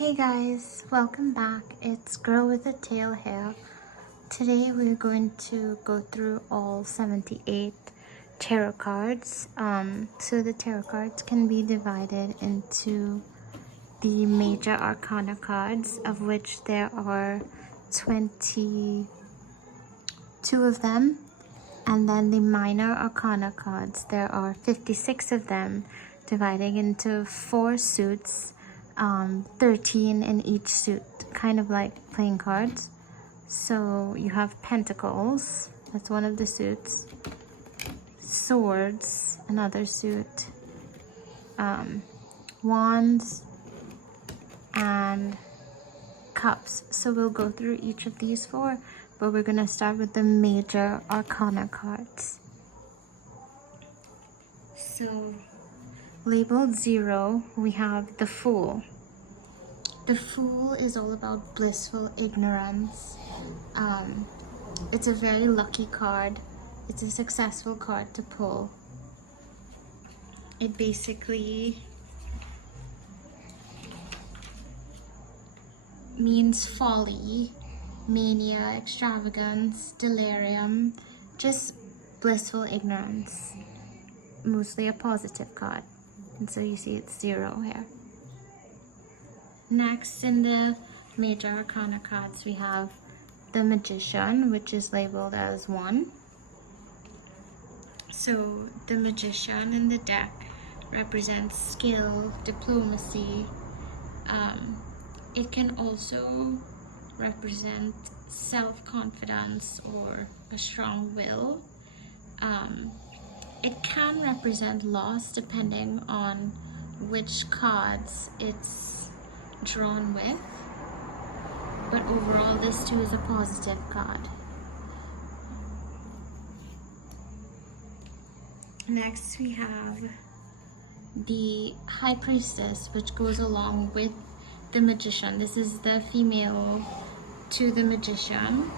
Hey guys, welcome back. It's Girl with a Tail here. Today we're going to go through all 78 tarot cards. So the tarot cards can be divided into the major arcana cards, of which there are 22 of them. And then the minor arcana cards, there are 56 of them, dividing into 4 suits, 13 in each suit, kind of like playing cards. So you have Pentacles, that's one of the suits, Swords, another suit, Wands, and Cups. So we'll go through each of these 4, but we're going to start with the major arcana cards. So labeled 0, we have the Fool. The Fool is all about blissful ignorance. It's a very lucky card. It's a successful card to pull. It basically means folly, mania, extravagance, delirium, just blissful ignorance. Mostly a positive card. And so you see it's 0 here. Next in the major arcana cards we have the Magician, which is labeled as 1. So the Magician in the deck represents skill, diplomacy. It can also represent self-confidence or a strong will. It can represent loss depending on which cards it's drawn with, but overall this too is a positive card. Next we have the High Priestess, which goes along with the Magician. This is the female to the Magician.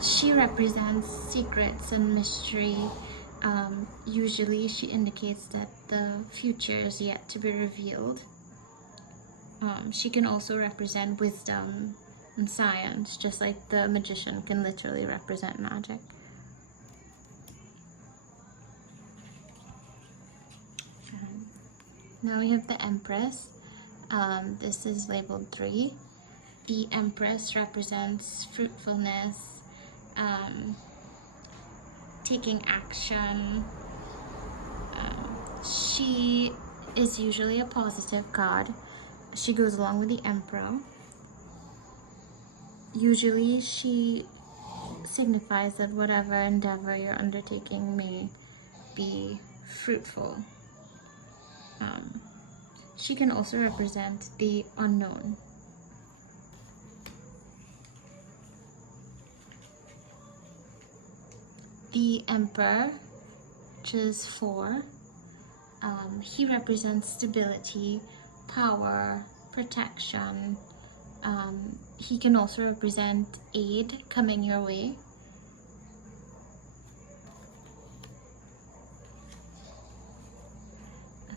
She represents secrets and mystery. Usually she indicates that the future is yet to be revealed. She can also represent wisdom and science, just like the Magician can literally represent magic. Now we have the Empress. This is labeled 3. The Empress represents fruitfulness, taking action. She is usually a positive card. She goes along with the Emperor. Usually she signifies that whatever endeavor you're undertaking may be fruitful. She can also represent the unknown. The Emperor, which is 4, he represents stability, power, protection. He can also represent aid coming your way.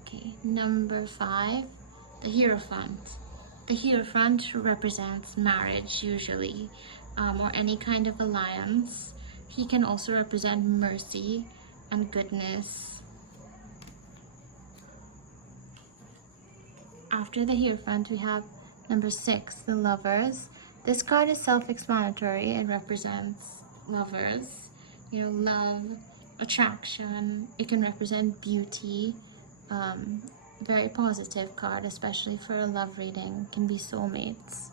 Okay, number 5, the Hierophant. The Hierophant represents marriage usually, or any kind of alliance. He can also represent mercy and goodness. After the Hierophant, we have number 6, the Lovers. This card is self-explanatory. It represents lovers, love, attraction. It can represent beauty. Very positive card, especially for a love reading. It can be soulmates.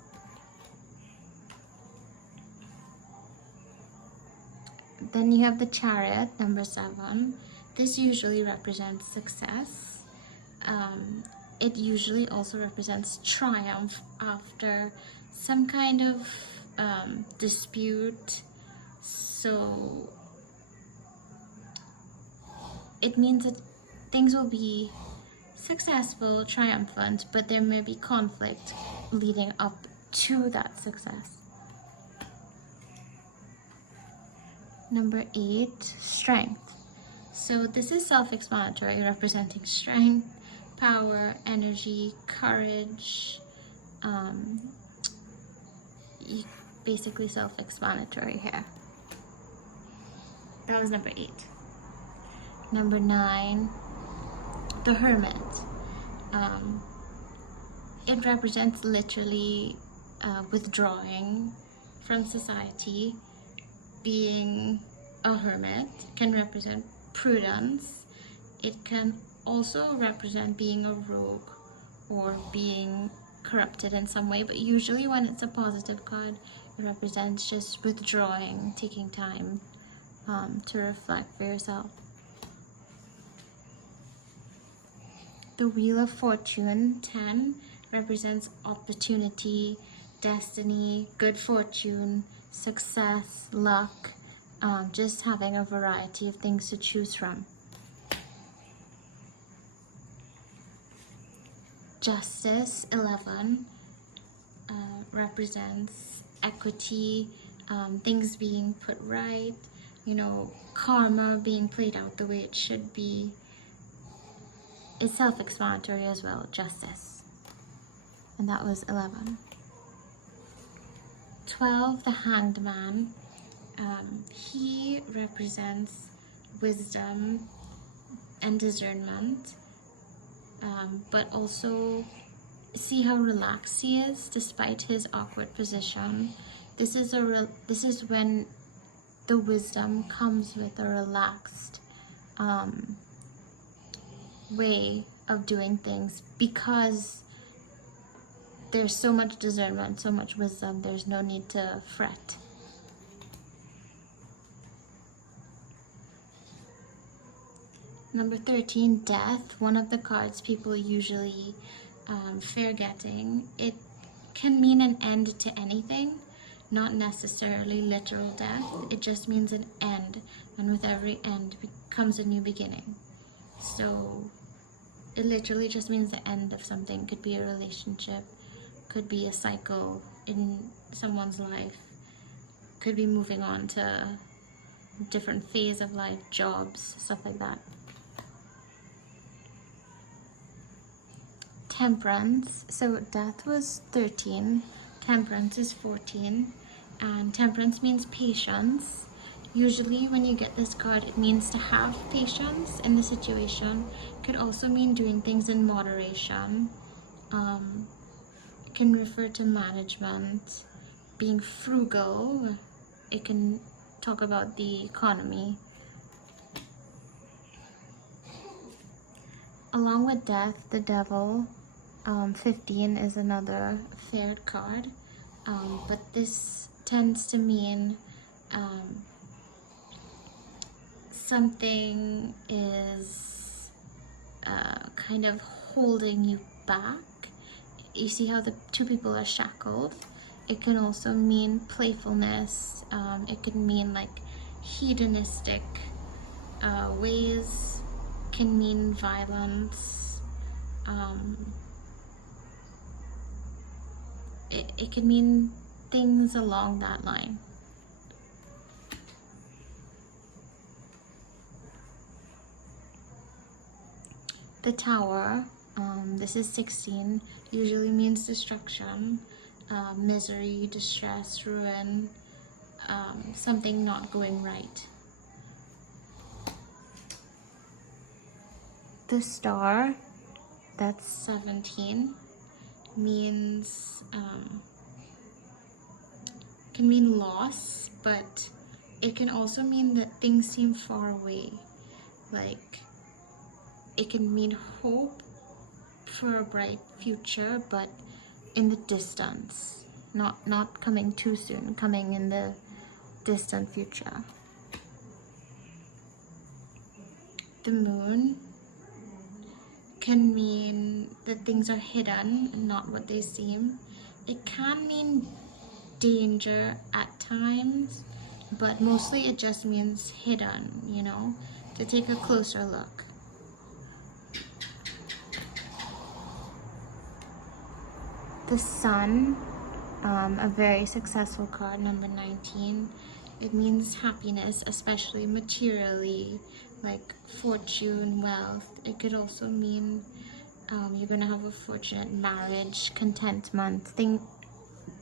Then you have the Chariot, number 7. This usually represents success. It usually also represents triumph after some kind of dispute. So it means that things will be successful, triumphant, but there may be conflict leading up to that success. Number 8, Strength. So this is self-explanatory, representing strength, power, energy, courage. Basically self-explanatory here. That was number 8. Number 9, the Hermit. It represents literally withdrawing from society. Being a hermit can represent prudence. It can also represent being a rogue or being corrupted in some way, but usually when it's a positive card, it represents just withdrawing, taking time to reflect for yourself. The Wheel of Fortune, 10, represents opportunity, destiny, good fortune, success, luck, just having a variety of things to choose from. Justice, 11, represents equity, things being put right, karma being played out the way it should be. It's self-explanatory as well, justice. And that was 11. 12, the Hanged Man. He represents wisdom and discernment, but also see how relaxed he is despite his awkward position. This is when the wisdom comes with a relaxed way of doing things, because there's so much discernment, so much wisdom, there's no need to fret. Number 13, Death, one of the cards people usually fear getting. It can mean an end to anything, not necessarily literal death. It just means an end, and with every end comes a new beginning. So it literally just means the end of something. Could be a relationship, could be a cycle in someone's life, could be moving on to a different phase of life, jobs, stuff like that. Temperance, so Death was 13, Temperance is 14, and Temperance means patience. Usually when you get this card, it means to have patience in the situation. It could also mean doing things in moderation. It can refer to management, being frugal. It can talk about the economy. Along with Death, the Devil, 15 is another feared card, but this tends to mean something is kind of holding you back. You see how the two people are shackled? It can also mean playfulness. It can mean like hedonistic ways. Can mean violence. It can mean things along that line. The Tower, this is 16, usually means destruction, misery, distress, ruin, something not going right. The Star, that's 17, means, can mean loss, but it can also mean that things seem far away. Like, it can mean hope for a bright future, but in the distance, not coming too soon, coming in the distant future. The Moon can mean that things are hidden and not what they seem. It can mean danger at times, but mostly it just means hidden, to take a closer look. The Sun, a very successful card, number 19. It means happiness, especially materially, like fortune, wealth. It could also mean You're going to have a fortunate marriage, contentment,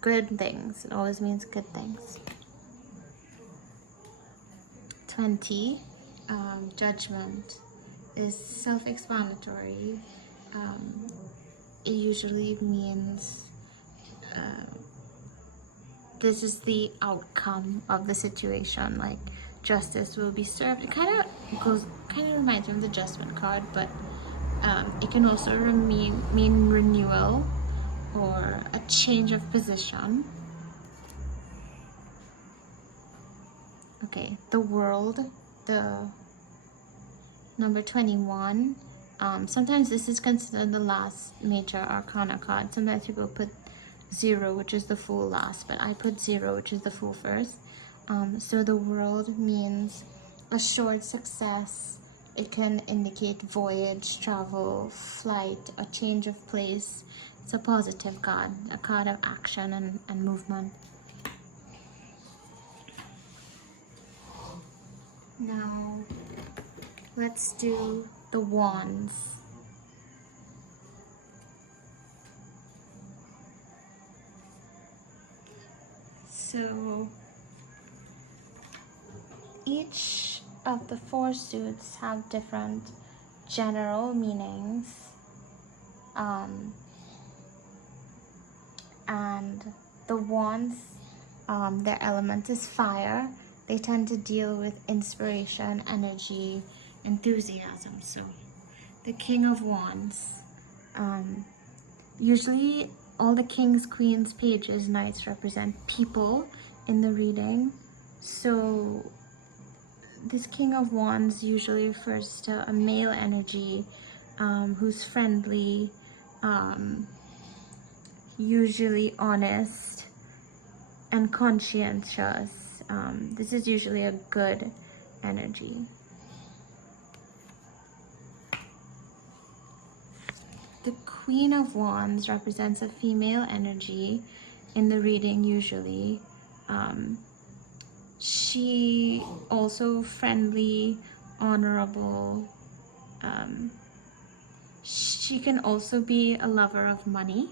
good things. It always means good things. 20, judgment is self-explanatory. It usually means this is the outcome of the situation, like justice will be served. It kind of reminds me of the Judgment card, but it can also mean renewal or a change of position. Okay, the World, the number 21. Sometimes this is considered the last major Arcana card. Sometimes people put 0, which is the Fool, last, but I put 0, which is the Fool, first. So the World means assured success. It can indicate voyage, travel, flight, a change of place. It's a positive card, a card of action and movement. Now, let's do the Wands. So, each of the 4 suits have different general meanings. And the Wands, their element is fire. They tend to deal with inspiration, energy, enthusiasm. So the King of Wands, usually all the kings, queens, pages, knights represent people in the reading. So this King of Wands usually refers to a male energy, who's friendly, usually honest and conscientious. This is usually a good energy. The Queen of Wands represents a female energy in the reading usually. She also friendly, honorable. She can also be a lover of money.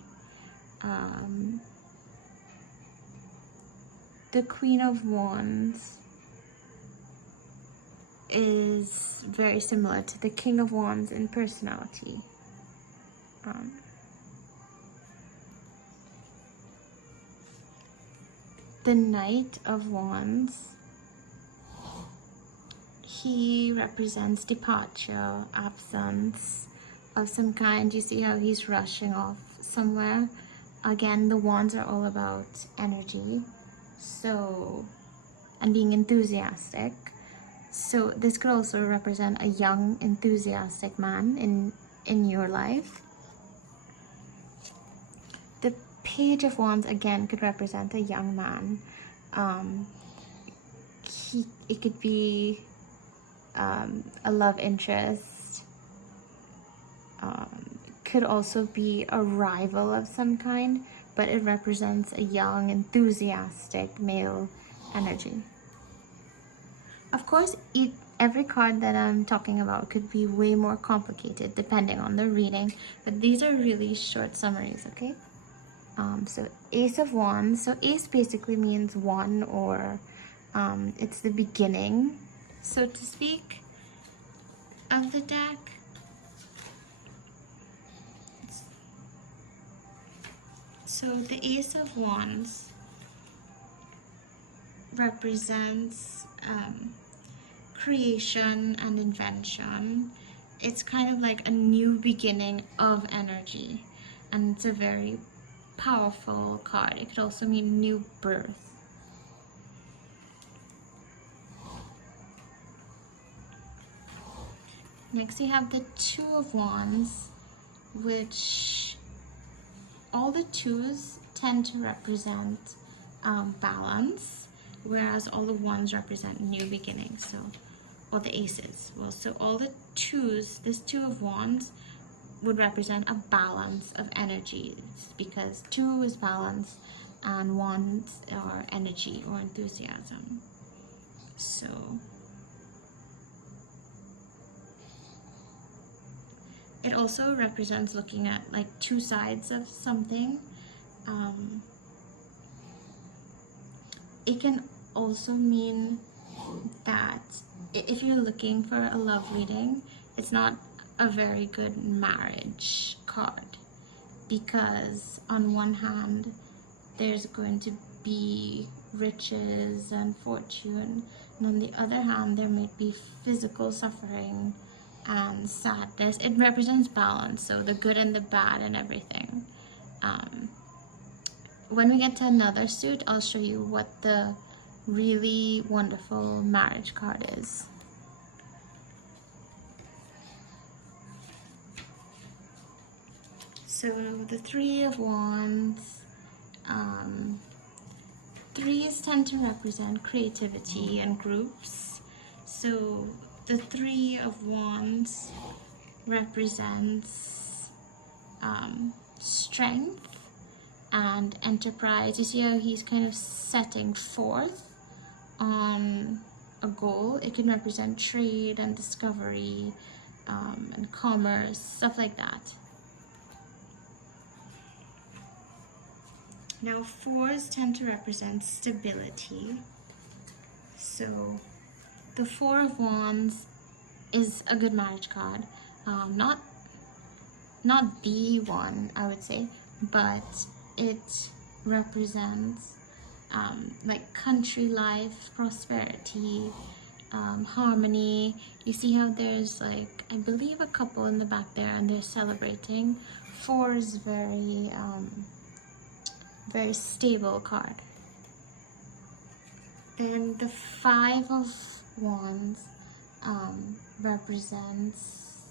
The Queen of Wands is very similar to the King of Wands in personality. The Knight of Wands, he represents departure, absence of some kind. You see how he's rushing off somewhere. Again, the wands are all about energy, so, and being enthusiastic. So this could also represent a young, enthusiastic man in your life. The Page of Wands again could represent a young man. It could be a love interest. Could also be a rival of some kind, but it represents a young, enthusiastic male energy. Of course, every card that I'm talking about could be way more complicated depending on the reading, but these are really short summaries, okay? So Ace of Wands. So Ace basically means one, or it's the beginning, so to speak, of the deck. So the Ace of Wands represents creation and invention. It's kind of like a new beginning of energy, and it's a very powerful card. It could also mean new birth. Next, we have the Two of Wands, which all the twos tend to represent balance, whereas all the ones represent new beginnings. So, or the aces. Well, so all the twos, this Two of Wands would represent a balance of energies, because 2 is balance and wands are energy or enthusiasm. So It also represents looking at like two sides of something. It can also mean that if you're looking for a love reading, it's not a very good marriage card, because on one hand there's going to be riches and fortune, and on the other hand there may be physical suffering and sadness. It represents balance, so the good and the bad and everything. When we get to another suit, I'll show you what the really wonderful marriage card is. So the Three of Wands, threes tend to represent creativity and groups. So the Three of Wands represents strength and enterprise. You see how he's kind of setting forth on a goal. It can represent trade and discovery and commerce, stuff like that. Now fours tend to represent stability. So the Four of Wands is a good marriage card. Not the one, I would say, but it represents like country life, prosperity, harmony. You see how there's like, I believe, a couple in the back there and they're celebrating. Four is very stable card. Then the Five of Wands represents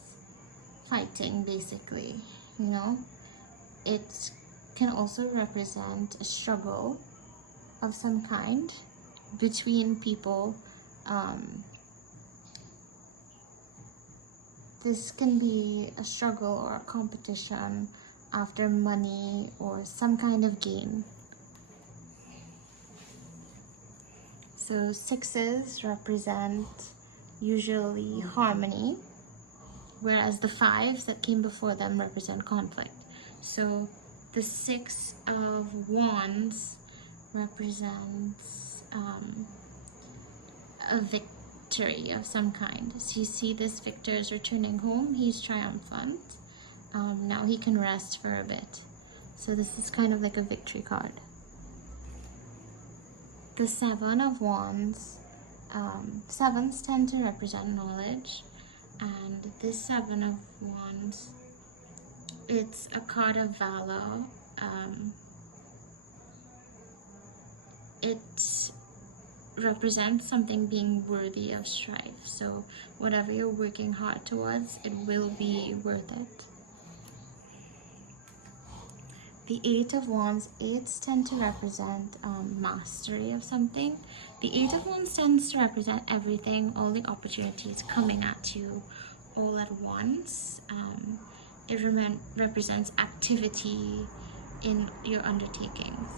fighting, basically, you know. It can also represent a struggle of some kind between people. This can be a struggle or a competition after money or some kind of gain. So sixes represent usually harmony, whereas the fives that came before them represent conflict. So the Six of Wands represents a victory of some kind. So you see this victor is returning home. He's triumphant. Now he can rest for a bit. So this is kind of like a victory card. The Seven of Wands, sevens tend to represent knowledge, and this Seven of Wands, it's a card of valor. It represents something being worthy of strife. So whatever you're working hard towards, it will be worth it. The Eight of Wands, eights tend to represent mastery of something. The Eight of Wands tends to represent everything, all the opportunities coming at you all at once. It represents activity in your undertakings.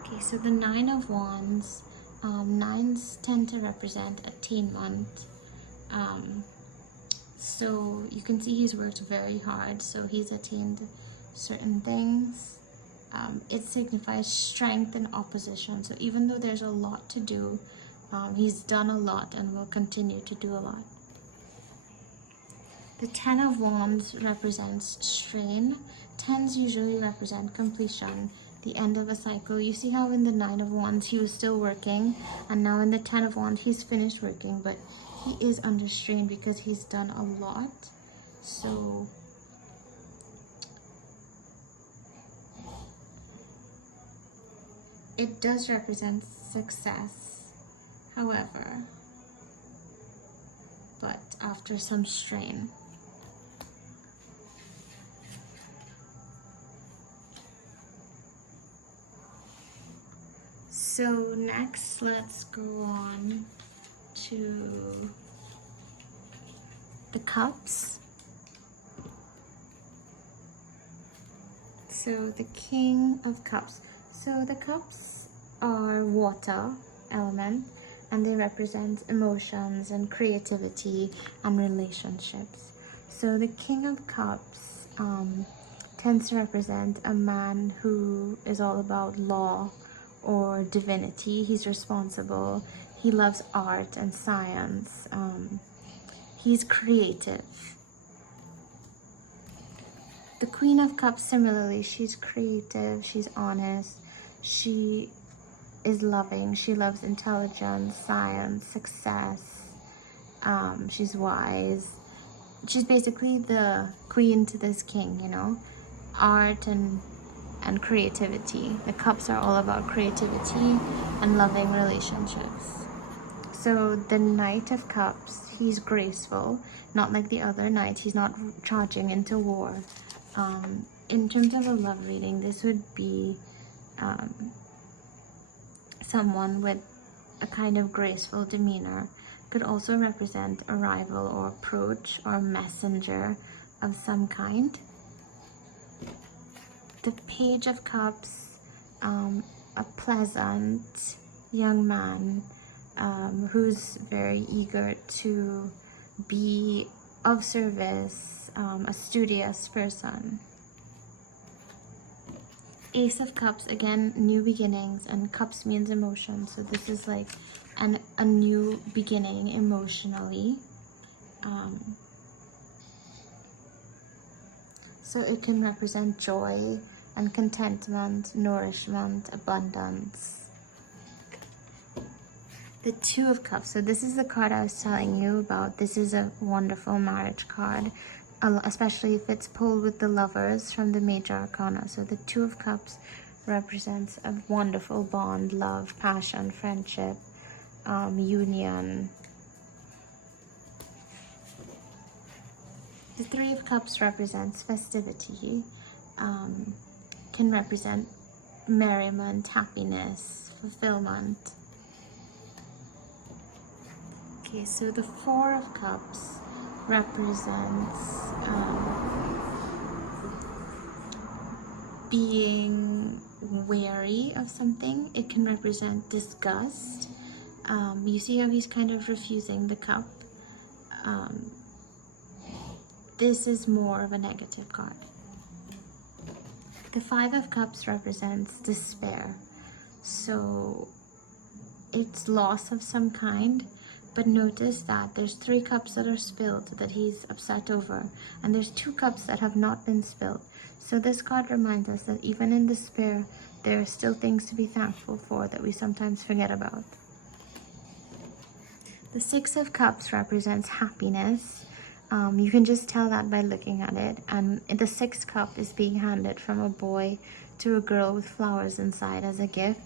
Okay, so the Nine of Wands, nines tend to represent attainment. So you can see he's worked very hard, so he's attained certain things. It signifies strength in opposition. So even though there's a lot to do, he's done a lot and will continue to do a lot. The Ten of Wands represents strain. Tens usually represent completion, the end of a cycle. You see how in the Nine of Wands he was still working, and now in the Ten of Wands he's finished working, but he is under strain because he's done a lot. So it does represent success, however, but after some strain. So next, let's go on to the Cups. So the King of Cups. So the Cups are water element, and they represent emotions and creativity and relationships. So the King of Cups tends to represent a man who is all about law or divinity. He's responsible. He loves art and science. He's creative. The Queen of Cups, similarly, she's creative, she's honest, she is loving, she loves intelligence, science, success, she's wise. She's basically the queen to this king, you know, art and creativity. The cups are all about creativity and loving relationships. So the Knight of Cups, he's graceful, not like the other knight. He's not charging into war. In terms of a love reading, this would be someone with a kind of graceful demeanor. Could also represent arrival or approach or messenger of some kind. The Page of Cups, a pleasant young man who's very eager to be of service, a studious person. Ace of Cups, again, new beginnings, and cups means emotion, so this is like a new beginning emotionally. So it can represent joy and contentment, nourishment, abundance. The Two of Cups, so this is the card I was telling you about. This is a wonderful marriage card, especially if it's pulled with the Lovers from the Major Arcana. So the Two of Cups represents a wonderful bond, love, passion, friendship, union. The Three of Cups represents festivity, can represent merriment, happiness, fulfillment. Okay, so the Four of Cups represents being wary of something. It can represent disgust. You see how he's kind of refusing the cup. This is more of a negative card. The Five of Cups represents despair. So it's loss of some kind. But notice that there's 3 cups that are spilled that he's upset over, and there's 2 cups that have not been spilled. So this card reminds us that even in despair, there are still things to be thankful for that we sometimes forget about. The Six of Cups represents happiness. You can just tell that by looking at it. And the 6th cup is being handed from a boy to a girl with flowers inside as a gift.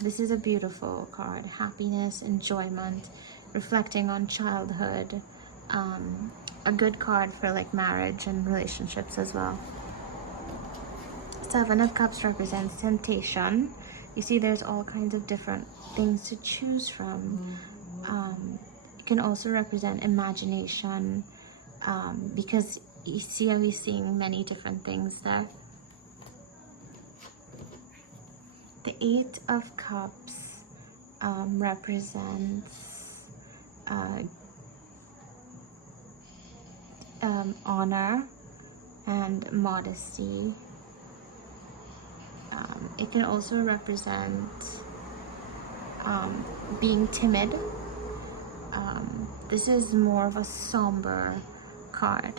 This is a beautiful card. Happiness, enjoyment, reflecting on childhood. A good card for like marriage and relationships as well. 7 of Cups represents temptation. You see there's all kinds of different things to choose from. It can also represent imagination, because you see how he's seeing many different things there. The 8 of Cups represents honor and modesty. It can also represent being timid. This is more of a somber card.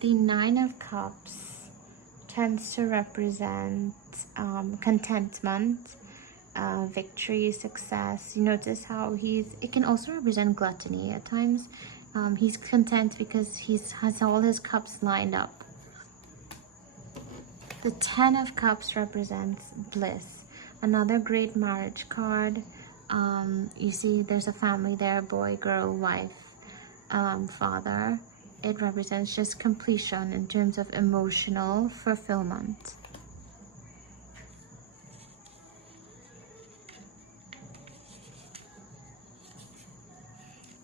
The 9 of Cups tends to represent contentment, victory, success. You notice how it can also represent gluttony at times. He's content because he has all his cups lined up. The 10 of Cups represents bliss. Another great marriage card. You see there's a family there, boy, girl, wife, father. It represents just completion in terms of emotional fulfillment.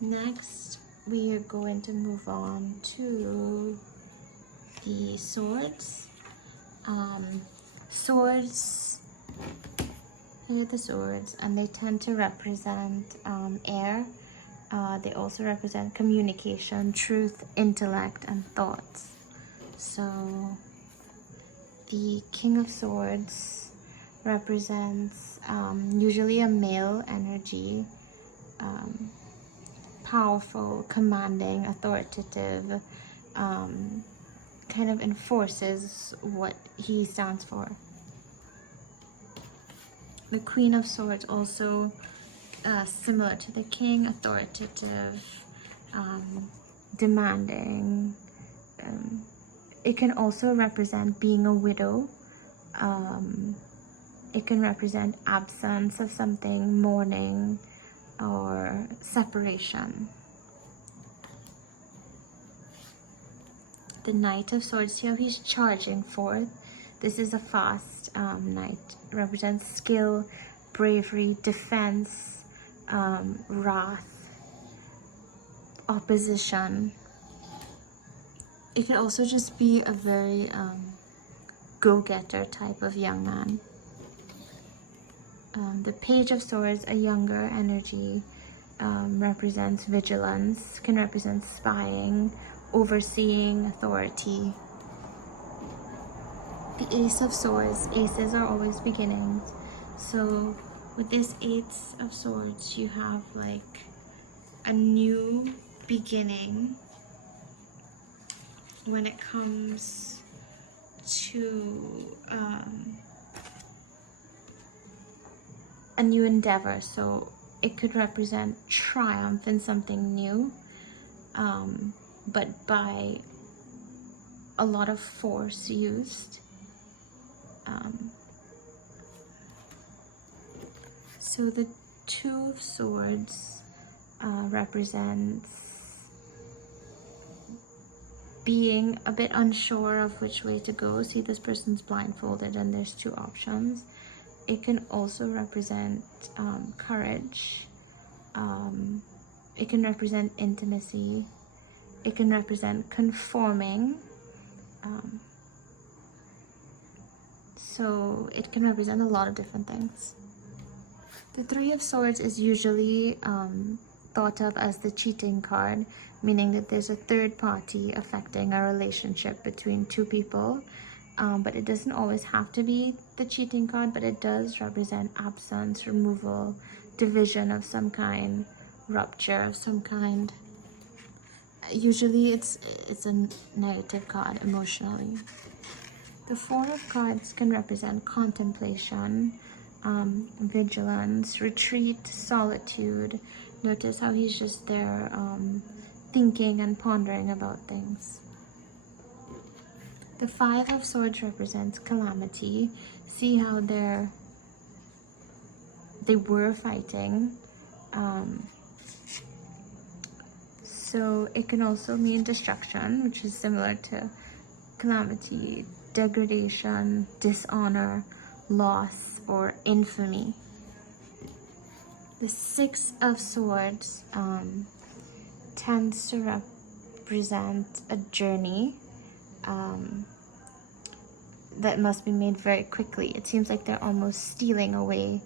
Next, we are going to move on to the swords. Swords, here are the swords, and they tend to represent air. They also represent communication, truth, intellect, and thoughts. So the King of Swords represents usually a male energy, powerful, commanding, authoritative, kind of enforces what he stands for. The Queen of Swords also similar to the King, authoritative, demanding. It can also represent being a widow. It can represent absence of something, mourning, or separation. The Knight of Swords, here he's charging forth. This is a fast knight. It represents skill, bravery, defense, wrath, opposition. It could also just be a very go-getter type of young man. The Page of Swords, a younger energy, represents vigilance, can represent spying, overseeing, authority. The Ace of Swords, aces are always beginnings. So with this Ace of Swords, you have like a new beginning when it comes to a new endeavor. So it could represent triumph in something new, but by a lot of force used. So the Two of Swords represents being a bit unsure of which way to go. See, this person's blindfolded and there's two options. It can also represent courage. It can represent intimacy. It can represent conforming. So it can represent a lot of different things. The Three of Swords is usually thought of as the cheating card, meaning that there's a third party affecting a relationship between two people. But it doesn't always have to be the cheating card, but it does represent absence, removal, division of some kind, rupture of some kind. Usually it's a negative card emotionally. The Four of Cards can represent contemplation, vigilance, retreat, solitude. Notice how he's just there thinking and pondering about things. The Five of Swords represents calamity. See how they were fighting. So it can also mean destruction, which is similar to calamity, degradation, dishonor, loss, or infamy. The Six of Swords tends to represent a journey that must be made very quickly. It seems like they're almost stealing away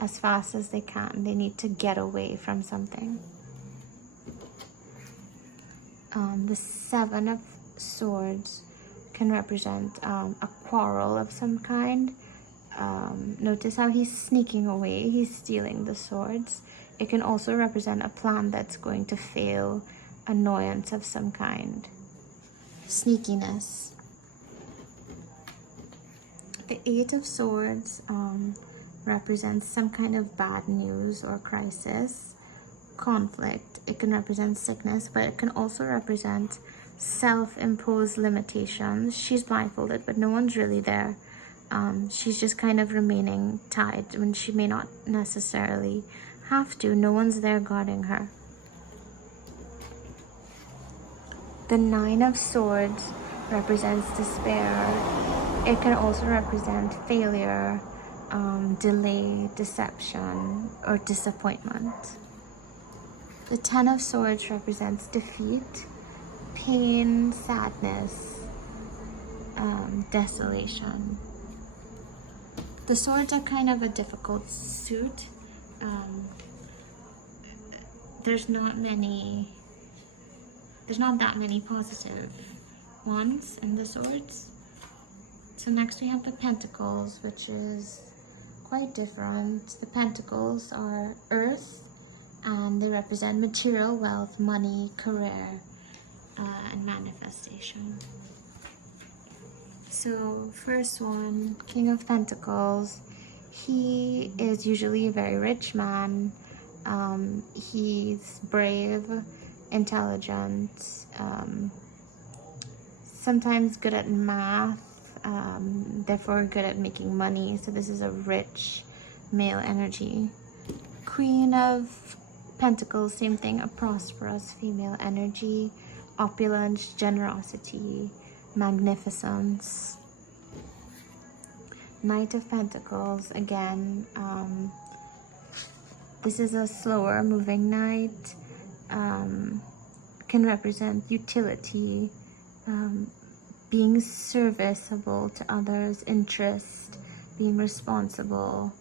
as fast as they can. They need to get away from something. The Seven of Swords can represent a quarrel of some kind. Notice how he's sneaking away. He's stealing the swords. It can also represent a plan that's going to fail, annoyance of some kind, sneakiness. The Eight of Swords represents some kind of bad news or crisis, conflict. It can represent sickness, but it can also represent self-imposed limitations. She's blindfolded, but no one's really there. She's just kind of remaining tied when she may not necessarily have to. No one's there guarding her. The Nine of Swords represents despair. It can also represent failure, delay, deception, or disappointment. The Ten of Swords represents defeat, pain, sadness, desolation. The swords are kind of a difficult suit. There's not that many positive ones in the swords. So next we have the Pentacles, which is quite different. The Pentacles are earth, and they represent material wealth, money, career, and manifestation. So first one, King of Pentacles. He is usually a very rich man. He's brave, intelligent, sometimes good at math, therefore good at making money. So this is a rich male energy. Queen of Pentacles, same thing, a prosperous female energy, opulence, generosity, magnificence. Knight of Pentacles, again, this is a slower moving knight, can represent utility, being serviceable to others, interest, being responsible.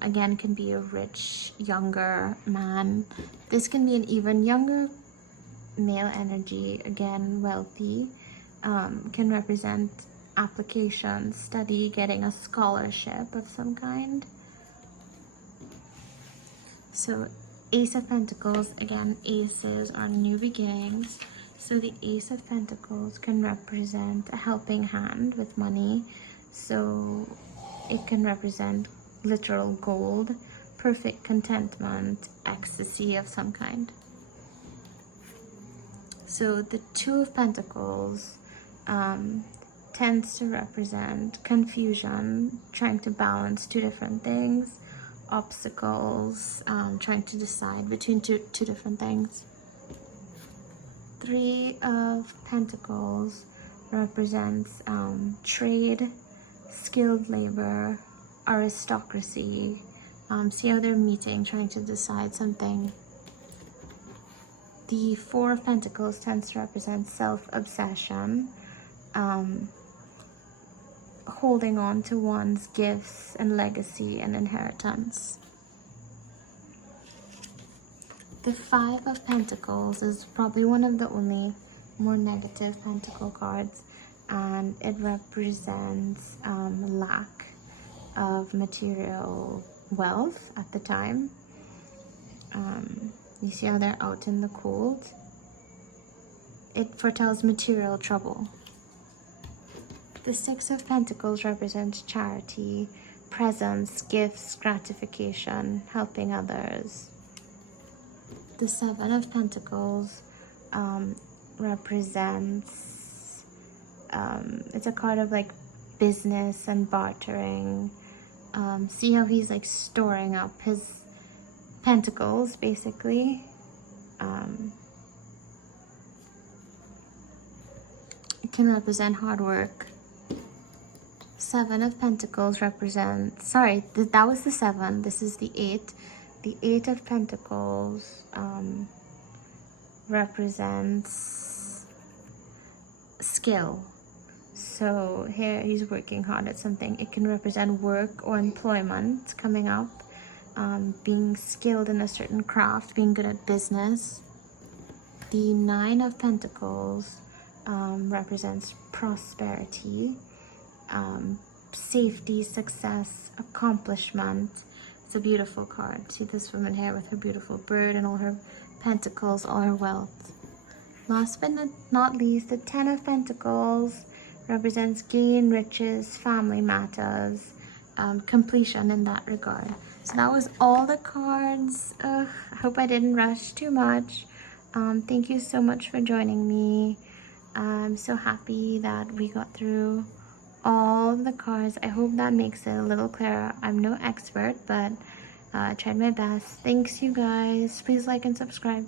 Again, can be a rich, younger man. This can be an even younger male energy, again, wealthy, can represent application, study, getting a scholarship of some kind. So Ace of Pentacles, again, aces are new beginnings. So the Ace of Pentacles can represent a helping hand with money. So it can represent literal gold, perfect contentment, ecstasy of some kind. So the Two of Pentacles tends to represent confusion, trying to balance two different things, obstacles, trying to decide between two different things. Three of Pentacles represents trade, skilled labor, aristocracy. See how they're meeting, trying to decide something. The Four of Pentacles tends to represent self-obsession, holding on to one's gifts and legacy and inheritance. The Five of Pentacles is probably one of the only more negative pentacle cards, and it represents lack of material wealth at the time. You see how they're out in the cold? It foretells material trouble. The Six of Pentacles represents charity, presents, gifts, gratification, helping others. The Seven of Pentacles represents, it's a card of like business and bartering. See how he's like storing up his pentacles, basically. It can represent hard work. Seven of Pentacles represents, sorry, that was the seven, this is the eight. The Eight of Pentacles represents skill. So here he's working hard at something. It can represent work or employment coming up, being skilled in a certain craft, being good at business. The Nine of Pentacles represents prosperity, safety, success, accomplishment. It's a beautiful card. See this woman here with her beautiful bird and all her pentacles, all her wealth. Last but not least, the Ten of Pentacles represents gain, riches, family matters, completion in that regard. So that was all the cards. I hope I didn't rush too much. Thank you so much for joining me. I'm so happy that we got through all of the cards. I hope that makes it a little clearer. I'm no expert, but I tried my best. Thanks, you guys. Please like and subscribe.